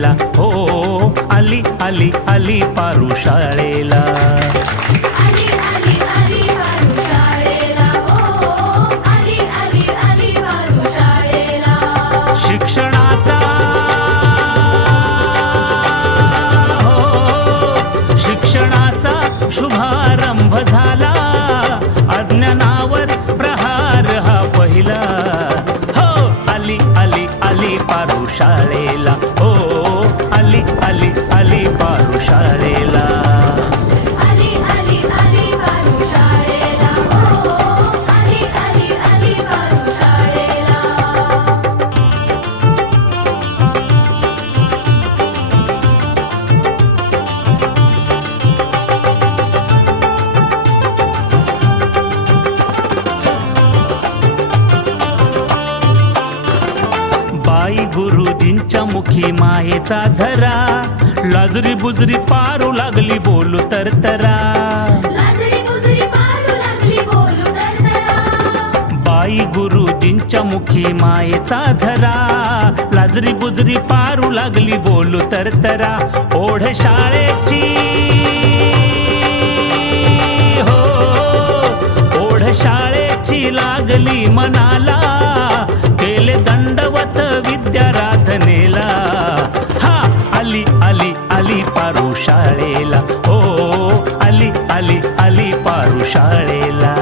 शाळेला हो आली आली आली पारू शाळेला आली आली आली पारू शाळेला ओ आली आली आली पारू शाळेला शिक्षणाचा हो शिक्षणाचा शुभारंभ झाला अज्ञानावर प्रहार हा पहिला हो आली आली आली पारू शाळेला हो आली आली आली पारू शाळेला आली आली आली पारू शाळेला ओ आली आली आली पारू शाळेला बाई गुरुजींच्या मुखी मायेचा झरा लाजरी बुजरी पारू लागली बोलू तरतरा लाजरी बुजरी पारू लागली बोलू तरतरा बाई गुरुजींच्या मुखी मायेचा झरा लाजरी बुजरी पारू लागली बोलू तरतरा ओढ शाळेची हो ओढ शाळेची लागली मनाला केले दंडवत विद्याराधनेला हा आली आली आली पारू शाळेला हो आली आली आली पारू शाळेला